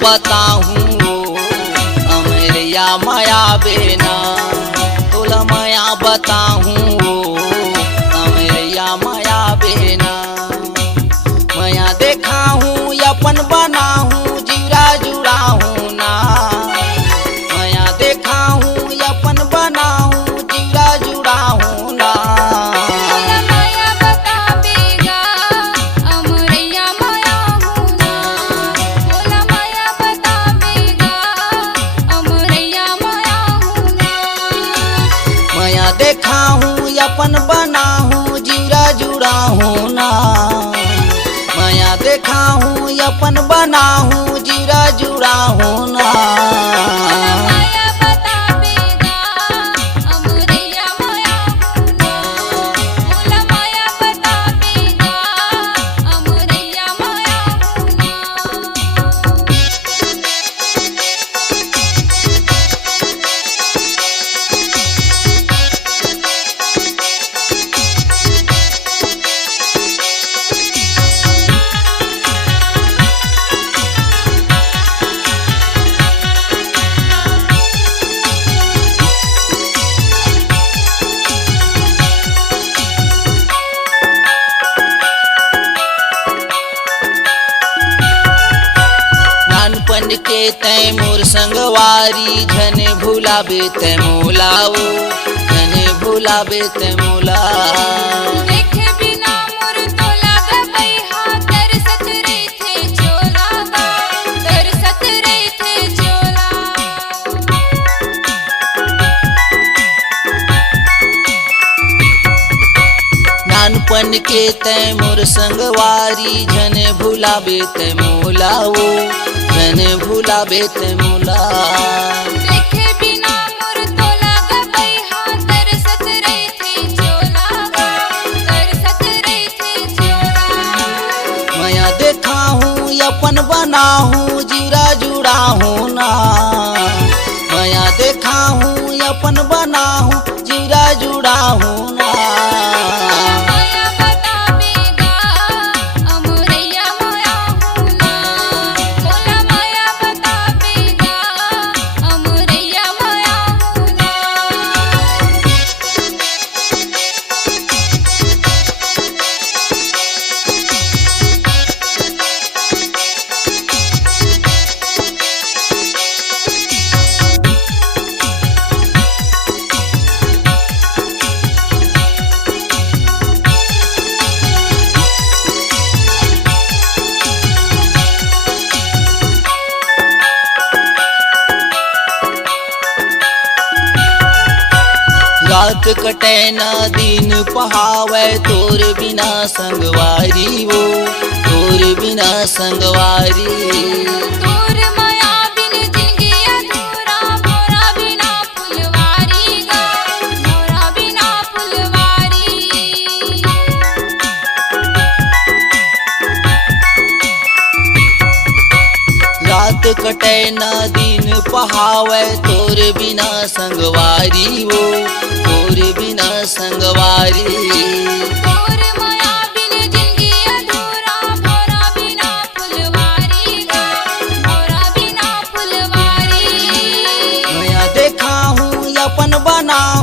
बताहूँ अमरिया माया बेना तोला माया बताहूँ अमरिया माया बेना माया देखाहूँ अपन बनाहूँ जीरा जुड़ाहूँ ना माया देखाहूँ अपन बनाहूँ जीरा जुड़ाहूँ ना देखाहूँ अपन बनाहूँ जीरा जुड़ाहूँ ना माया देखाहूँ अपन बनाहूँ जीरा जुड़ाहूँ ना नानपन के तय मोर संगवारी झन भुलाबे तय मोलाओ झन भुलाबे तय मोला देखे बिना मोर तो लागबै हा तरसत रहिथे चोला तरसत रहिथे चोला नानपन के तय मोर संगवारी झन भुलाबे तय मोलाओ झन भुलाबे तय मोला देखे बिना मोर तो लागबै हा तरसत रहिथे चोला तरसत रहिथे चोला माया देखाहूँ अपन बनाहूँ जीरा जुड़ाहूँ ना माया देखाहूँ अपन बनाहूँ जीरा जुड़ाहूँ ना रात कटे ना दिन पहावे तोर बिना संगवारी वो तोर बिना संगवारी तोर माया बिन जिंदगी अधूरा मोरा बिना फुलवारी गा मोरा बिना फुलवारी रात कटे ना दिन पहावे तोर बिना संगवारी वो तोर बिना संगवारी तोर माया बिन जिंदगी अधूरा मोरा बिना फुलवारी गा मोरा बिना फुलवारी माया देखाहूँ अपन बनाहूँ